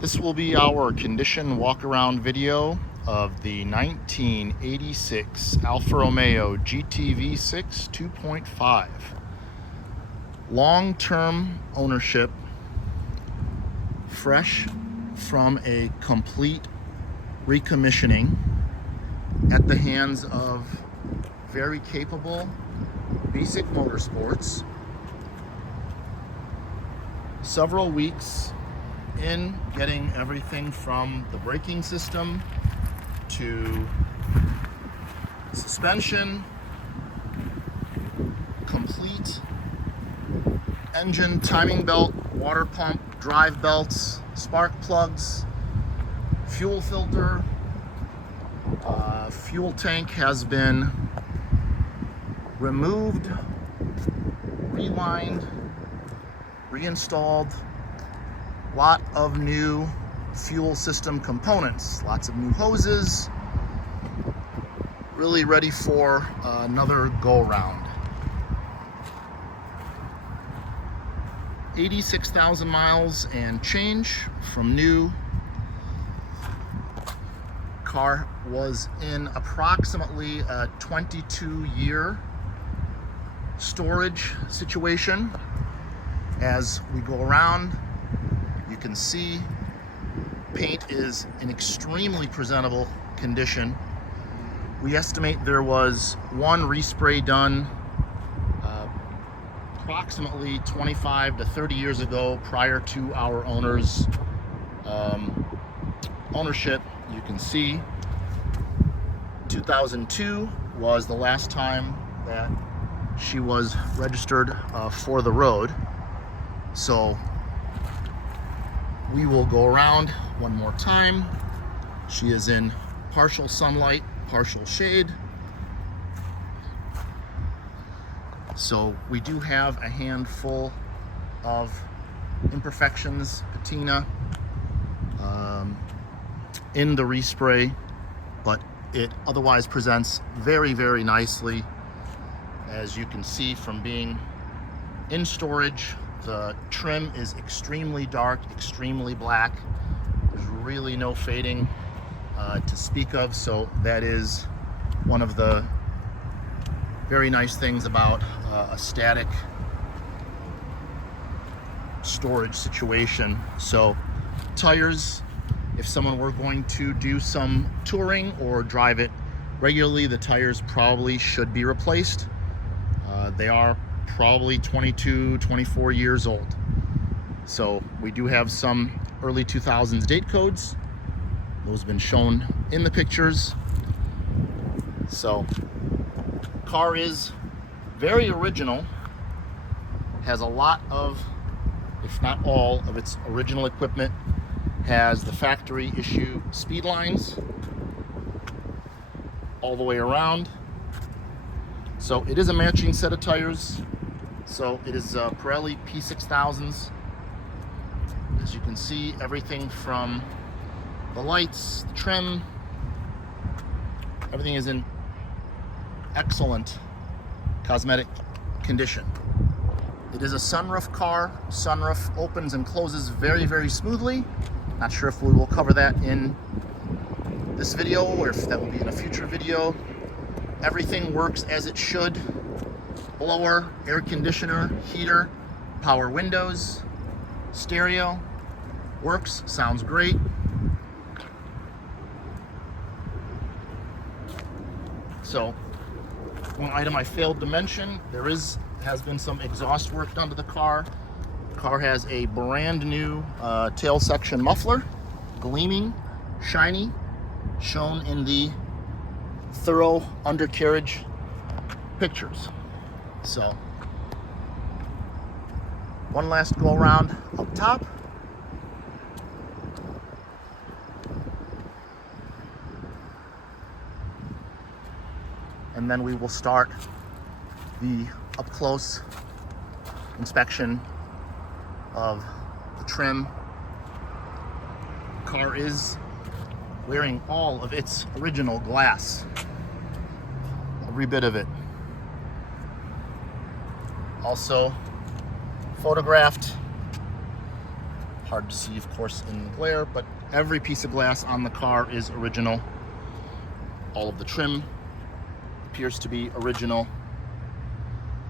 This will be our condition walk-around video of the 1986 Alfa Romeo GTv6 2.5. Long-term ownership, fresh from a complete recommissioning at the hands of very capable Basic Motorsports. Several weeks in getting everything from the braking system to suspension, complete engine, timing belt, water pump, drive belts, spark plugs, fuel filter, fuel tank has been removed, relined, reinstalled. Lot of new fuel system components, lots of new hoses, really ready for another go around. 86,000 miles and change from new. Car was in approximately a 22-year storage situation. As we go around, you can see paint is in extremely presentable condition. We estimate there was one respray done approximately 25 to 30 years ago, prior to our owner's ownership. You can see 2002 was the last time that she was registered for the road. So we will go around one more time. She is in partial sunlight, partial shade. So we do have a handful of imperfections, patina in the respray, but it otherwise presents very, very nicely. As you can see from being in storage, the trim is extremely dark, extremely black. There's really no fading to speak of, so that is one of the very nice things about a static storage situation. So tires, if someone were going to do some touring or drive it regularly, the tires probably should be replaced. They are probably 22, 24 years old. So we do have some early 2000s date codes. Those have been shown in the pictures. So car is very original, has a lot of, if not all, of its original equipment, has the factory issue speed lines all the way around. So it is a matching set of tires. So it is Pirelli P6000s. As you can see, everything from the lights, the trim, everything is in excellent cosmetic condition. It is a sunroof car. Sunroof opens and closes very, very smoothly. Not sure if we will cover that in this video or if that will be in a future video. Everything works as it should. Blower, air conditioner, heater, power windows, stereo, works, sounds great. So, one item I failed to mention, has been some exhaust work done to the car. The car has a brand new tail section muffler, gleaming, shiny, shown in the thorough undercarriage pictures. So, one last go around up top. And then we will start the up close inspection of the trim. The car is wearing all of its original glass, every bit of it. Also photographed Hard to see, of course, in the glare, but every piece of glass on the car is original. All of the trim appears to be original.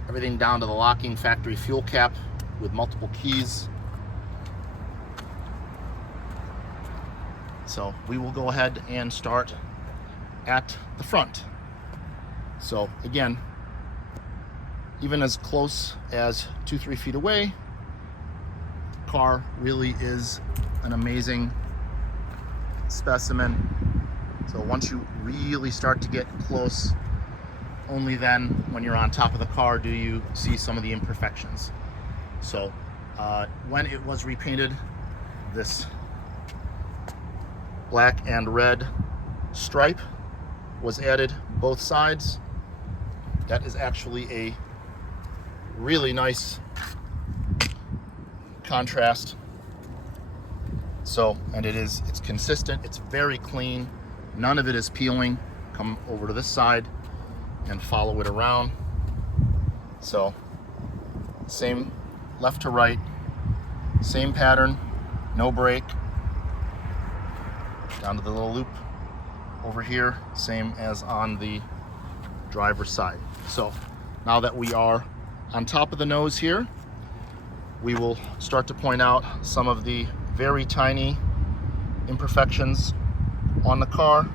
Everything down to the locking factory fuel cap with multiple keys. So we will go ahead and start at the front. So again, even as close as 2-3 feet away, car really is an amazing specimen. So once you really start to get close, only then when you're on top of the car do you see some of the imperfections. So when it was repainted, this black and red stripe was added both sides. That is actually a really nice contrast. So, and it's consistent, it's very clean, none of it is peeling. Come over to this side and follow it around. So, same left to right, same pattern, no break. Down to the little loop over here, same as on the driver's side. So, now that we are on top of the nose here, we will start to point out some of the very tiny imperfections on the car.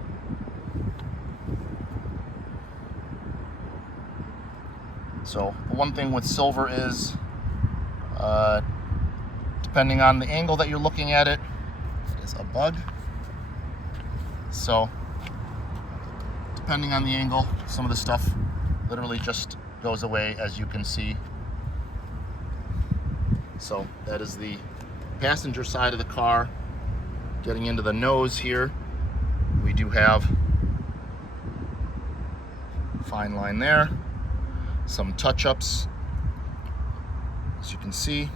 So the one thing with silver is, depending on the angle that you're looking at it, is a bug. So depending on the angle, some of the stuff literally just goes away, as you can see. So that is the passenger side of the car. Getting into the nose here, we do have a fine line there, some touch-ups, as you can see.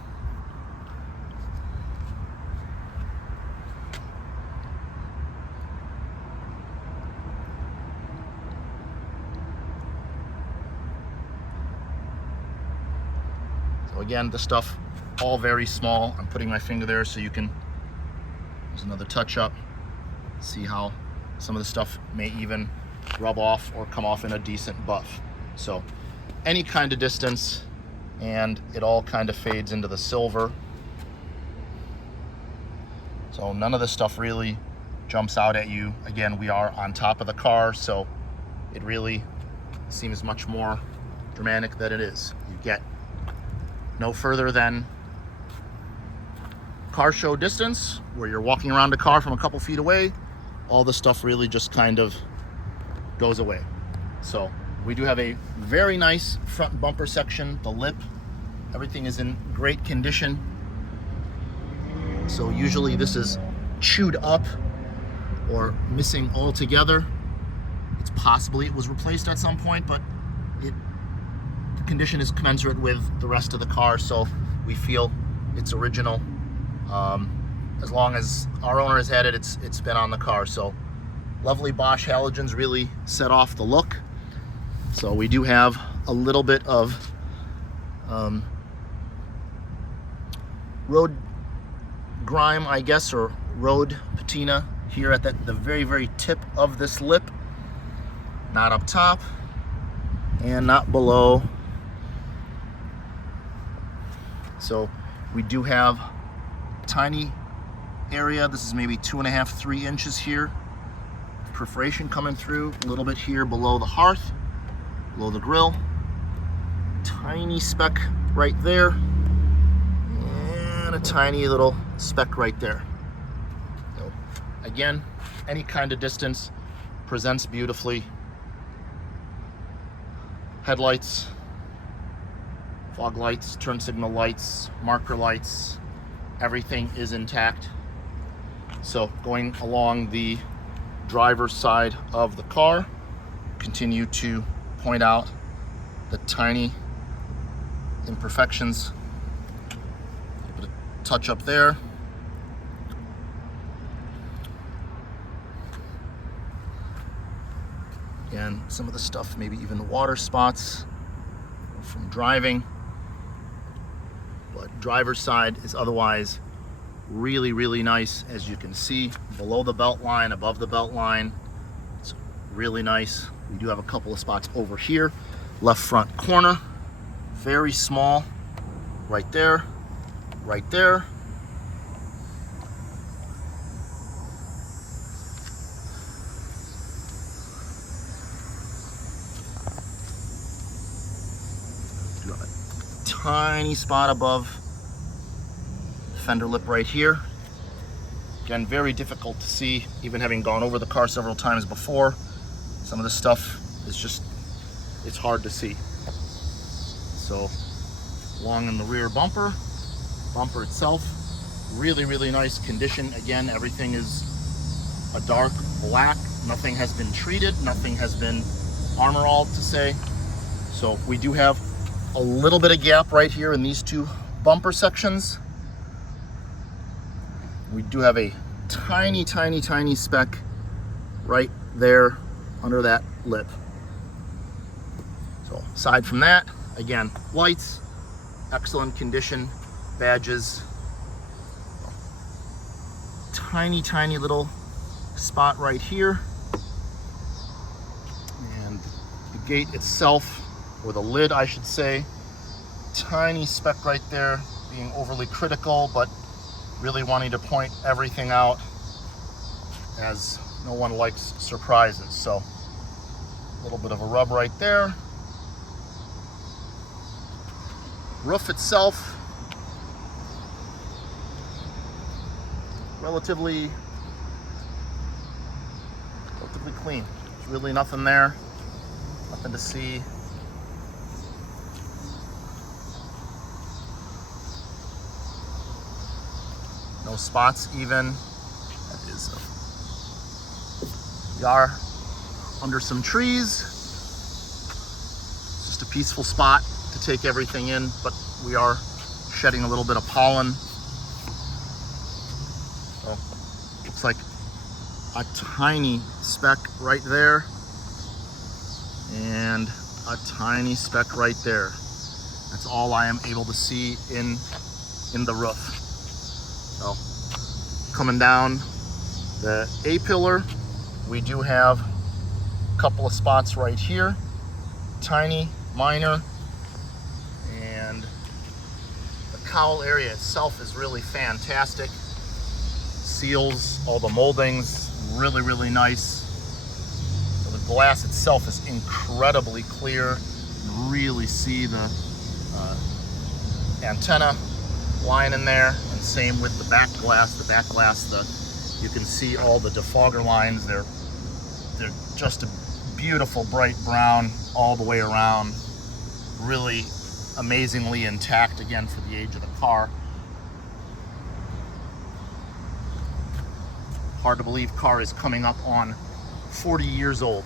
So again, the stuff all very small. I'm putting my finger there so you can, there's another touch up, see how some of the stuff may even rub off or come off in a decent buff. So any kind of distance and it all kind of fades into the silver. So none of this stuff really jumps out at you. Again, we are on top of the car, so it really seems much more dramatic than it is. You get no further than car show distance, where you're walking around the car from a couple feet away, all the stuff really just kind of goes away. So we do have a very nice front bumper section. The lip, everything is in great condition. So usually this is chewed up or missing altogether. It's possibly it was replaced at some point, but the condition is commensurate with the rest of the car, so we feel it's original. As long as our owner has had it, it's been on the car. So lovely Bosch halogens really set off the look. So we do have a little bit of road grime, I guess, or road patina here at the very, very tip of this lip. Not up top and not below. So we do have tiny area. This is maybe 2.5, 3 inches here. Perforation coming through a little bit here below the hearth, below the grill. Tiny speck right there, and a tiny little speck right there. So again, any kind of distance presents beautifully. Headlights, fog lights, turn signal lights, marker lights, everything is intact. So going along the driver's side of the car, continue to point out the tiny imperfections. A bit of touch up there. Again, some of the stuff, maybe even water spots from driving. But driver's side is otherwise Really, really nice, as you can see, below the belt line, above the belt line. It's really nice. We do have a couple of spots over here. Left front corner, very small, right there, right there. Do have a tiny spot above fender lip right here. Again, very difficult to see, even having gone over the car several times before. Some of this stuff is just, it's hard to see. So, along in the rear bumper itself, really, really nice condition. Again, everything is a dark black. Nothing has been treated, nothing has been armor-alled to say. So we do have a little bit of gap right here in these two bumper sections. We do have a tiny, tiny, tiny speck right there under that lip. So aside from that, again, lights, excellent condition, badges, tiny, tiny little spot right here. And the gate itself, or the lid I should say, tiny speck right there, being overly critical, but really wanting to point everything out, as no one likes surprises. So a little bit of a rub right there. Roof itself, relatively clean. There's really nothing there, nothing to see. No spots even. That is we are under some trees. It's just a peaceful spot to take everything in, but we are shedding a little bit of pollen. So looks like a tiny speck right there and a tiny speck right there. That's all I am able to see in the roof. So coming down the A-pillar, we do have a couple of spots right here, tiny, minor, and the cowl area itself is really fantastic. Seals, all the moldings, really, really nice. So the glass itself is incredibly clear. You really see the antenna line in there, and same with the back glass. The back glass, you can see all the defogger lines. They're just a beautiful bright brown all the way around. Really amazingly intact, again, for the age of the car. Hard to believe car is coming up on 40 years old.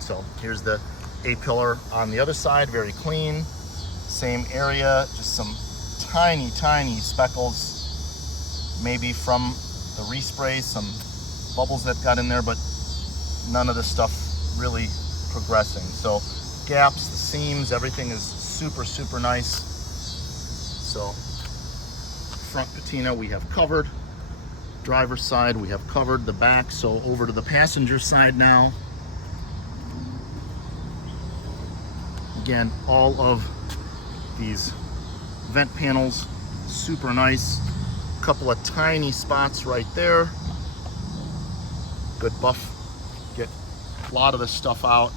So here's the A-pillar on the other side, very clean. Same area, just some tiny, tiny speckles, maybe from the respray, some bubbles that got in there, but none of this stuff really progressing. So gaps, the seams, everything is super, super nice. So front patina we have covered. Driver's side we have covered, the back. So over to the passenger side now. Again, all of these vent panels, super nice. Couple of tiny spots right there. Good buff. Get a lot of this stuff out.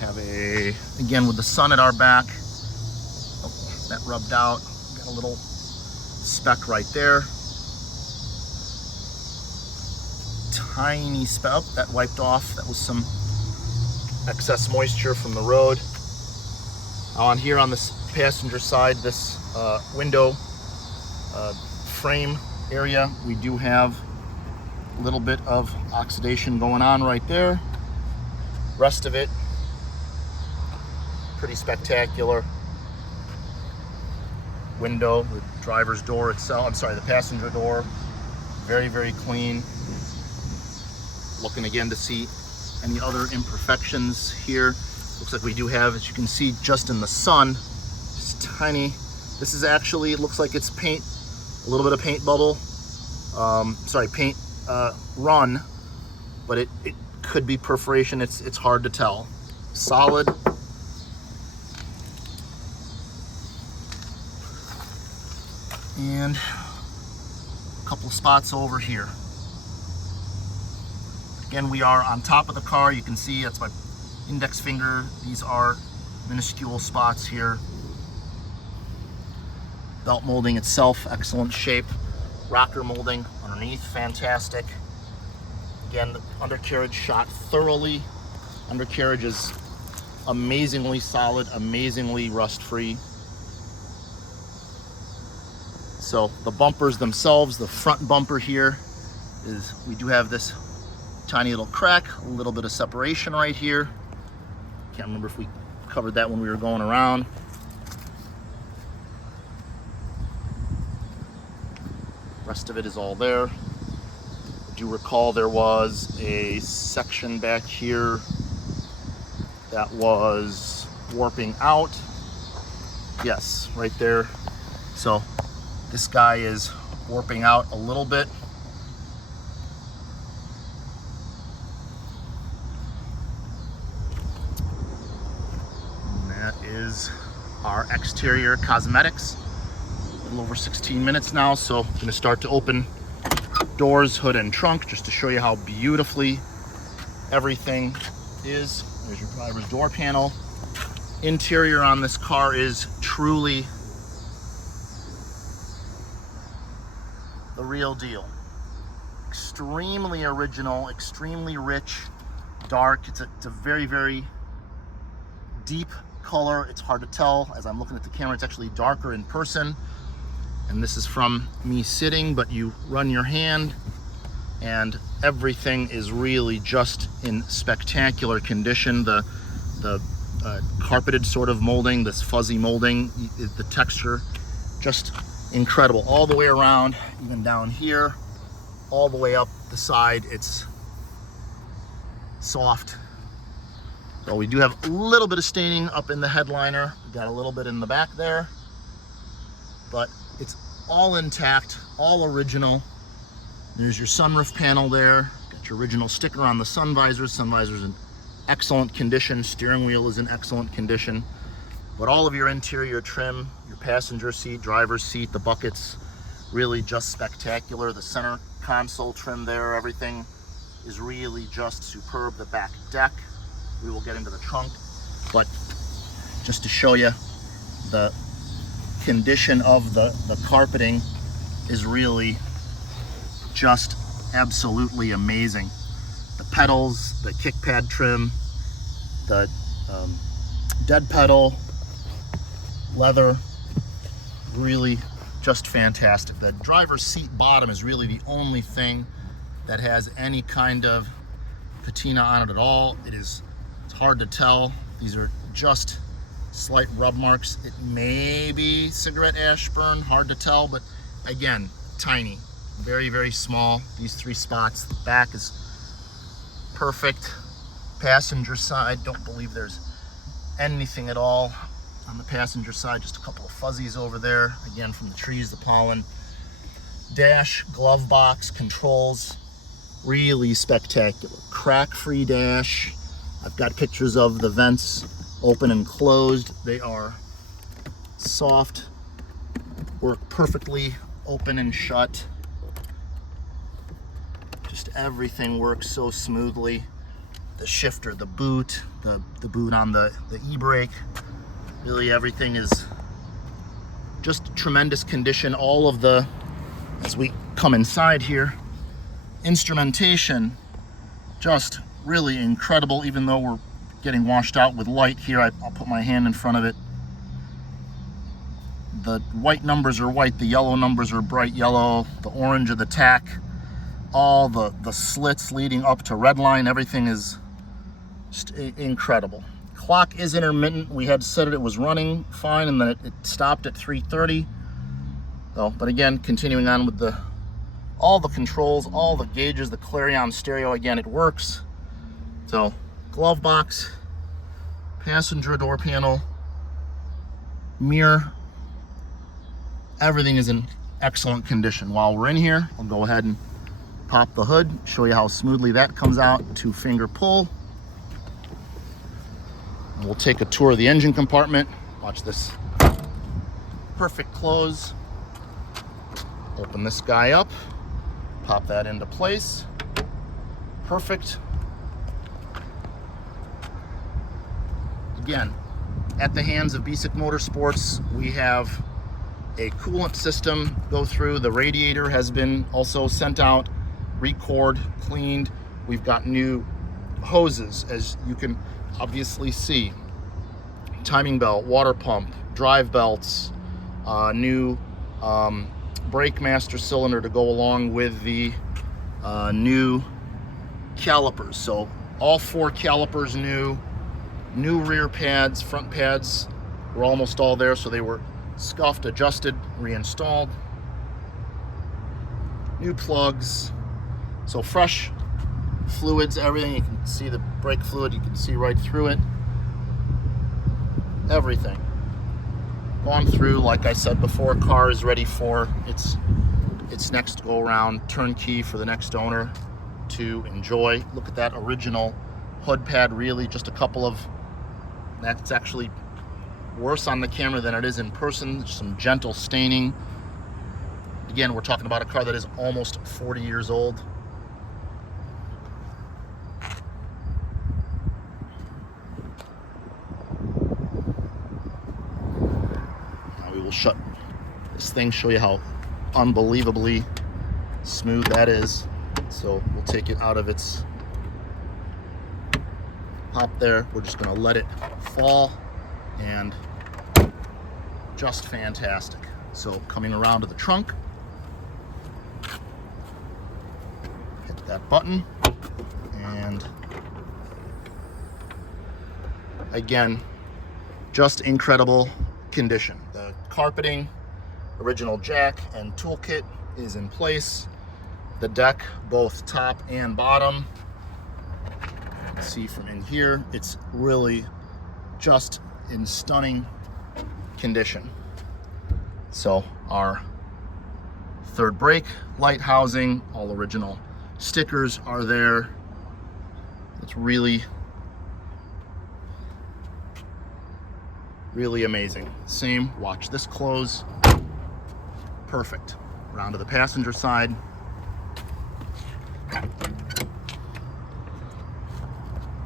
Have again with the sun at our back. Oh, that rubbed out. Got a little speck right there. Tiny speck. Oh, that wiped off. That was some excess moisture from the road. On here on this passenger side, this window frame area, we do have a little bit of oxidation going on right there. Rest of it, pretty spectacular. Window, the driver's door itself, I'm sorry, the passenger door, very, very clean. Looking again to see any other imperfections here. Looks like we do have, as you can see, just in the sun, just tiny This is actually, it looks like it's paint, a little bit of paint bubble, paint run, but it could be perforation. It's hard to tell. Solid. And a couple of spots over here. Again, we are on top of the car. You can see that's my index finger. These are minuscule spots here. Belt molding itself, excellent shape. Rocker molding underneath, fantastic. Again, the undercarriage shot thoroughly. Undercarriage is amazingly solid, amazingly rust-free. So the bumpers themselves, the front bumper here is, we do have this tiny little crack, a little bit of separation right here. Can't remember if we covered that when we were going around. Rest of it is all there. I do recall there was a section back here that was warping out. Yes, right there. So this guy is warping out a little bit. And that is our exterior cosmetics. A little over 16 minutes now, so I'm going to start to open doors, hood, and trunk just to show you how beautifully everything is. There's your driver's door panel. Interior on this car is truly the real deal. Extremely original, extremely rich, dark. It's a very, very deep color. It's hard to tell as I'm looking at the camera. It's actually darker in person. And this is from me sitting, but you run your hand and everything is really just in spectacular condition. The carpeted sort of molding, this fuzzy molding, the texture, just incredible. All the way around, even down here, all the way up the side, it's soft. So we do have a little bit of staining up in the headliner. We got a little bit in the back there, but it's all intact, all original. There's your sunroof panel there. Got your original sticker on the sun visors. Sun visors in excellent condition. Steering wheel is in excellent condition. But all of your interior trim, your passenger seat, driver's seat, the buckets, really just spectacular. The center console trim there, everything is really just superb. The back deck, we will get into the trunk, but just to show you the condition of the carpeting is really just absolutely amazing. The pedals, the kick pad trim, the dead pedal, leather, really just fantastic. The driver's seat bottom is really the only thing that has any kind of patina on it at all. It's hard to tell. These are just slight rub marks. It may be cigarette ash burn, hard to tell, but again, tiny, very, very small. These three spots. The back is perfect. Passenger side, don't believe there's anything at all on the passenger side, just a couple of fuzzies over there, again from the trees, the pollen. Dash, glove box, controls, really spectacular. Crack-free dash. I've got pictures of the vents open and closed. They are soft, work perfectly open and shut. Just everything works so smoothly. The shifter, the boot, the boot on the e-brake. Really everything is just tremendous condition. All of the, as we come inside here, instrumentation, just really incredible, even though we're getting washed out with light here. I'll put my hand in front of it. The white numbers are white, the yellow numbers are bright yellow, the orange are the tack, all the slits leading up to red line, everything is just incredible. Clock is intermittent. We had said it was running fine and then it stopped at 3:30. So, but again, continuing on with all the controls, all the gauges, the Clarion stereo, again, it works. So, glove box, passenger door panel, mirror, everything is in excellent condition. While we're in here, I'll go ahead and pop the hood, show you how smoothly that comes out. 2-finger pull. And we'll take a tour of the engine compartment. Watch this. Perfect close. Open this guy up, pop that into place. Perfect. Again, at the hands of BSIC Motorsports, we have a coolant system go through. The radiator has been also sent out, recored, cleaned. We've got new hoses, as you can obviously see. Timing belt, water pump, drive belts, new brake master cylinder to go along with the new calipers. So all 4 calipers new rear pads, front pads were almost all there, so they were scuffed, adjusted, reinstalled. New plugs, so fresh fluids, everything. You can see the brake fluid, you can see right through it. Everything gone through. Like I said before, car is ready for its next go around, turnkey for the next owner to enjoy. Look at that original hood pad, really just a couple of, that's actually worse on the camera than it is in person. Some gentle staining. Again, we're talking about a car that is almost 40 years old. Now we will shut this thing, show you how unbelievably smooth that is. So we'll take it out of its pop there. We're just going to let it fall, and just fantastic. So coming around to the trunk, hit that button, and again, just incredible condition. The carpeting, original jack and toolkit is in place. The deck, both top and bottom, see from in here, it's really just in stunning condition. So our third brake light housing, all original stickers are there. It's really amazing. Same, watch this close. Perfect. Around to the passenger side.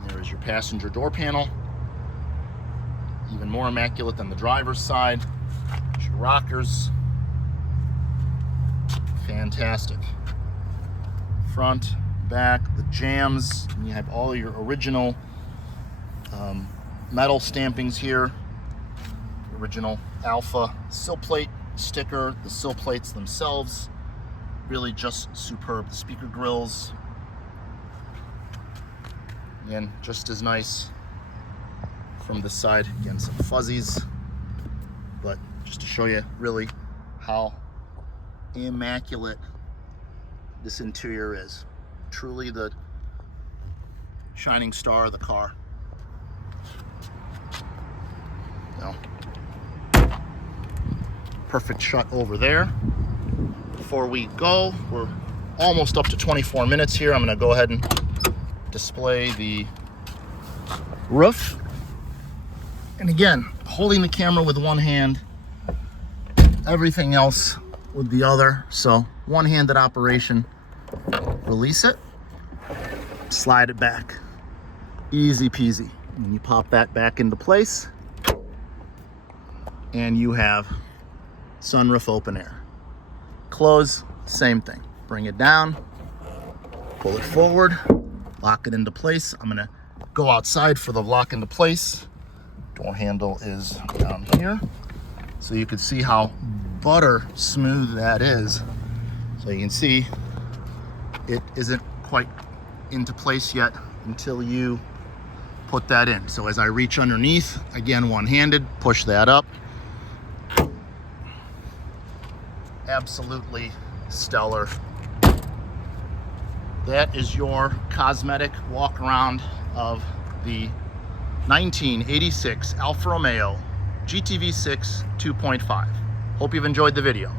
There's your passenger door panel. Even more immaculate than the driver's side. There's your rockers. Fantastic. Front, back, the jams. And you have all your original metal stampings here. Original Alfa sill plate sticker. The sill plates themselves, really just superb. The speaker grills, again, just as nice from this side. Again, some fuzzies, but just to show you really how immaculate this interior is. Truly the shining star of the car. Now, perfect shut over there. Before we go, we're almost up to 24 minutes here. I'm going to go ahead and display the roof. And again, holding the camera with one hand, everything else with the other. So one-handed operation. Release it, slide it back. Easy peasy. And you pop that back into place, and you have sunroof open air. Close, same thing. Bring it down, pull it forward, lock it into place. I'm gonna go outside for the lock into place. Door handle is down here. So you can see how butter smooth that is. So you can see it isn't quite into place yet until you put that in. So as I reach underneath, again, one-handed, push that up. Absolutely stellar. That is your cosmetic walk around of the 1986 Alfa Romeo GTv6 2.5. Hope you've enjoyed the video.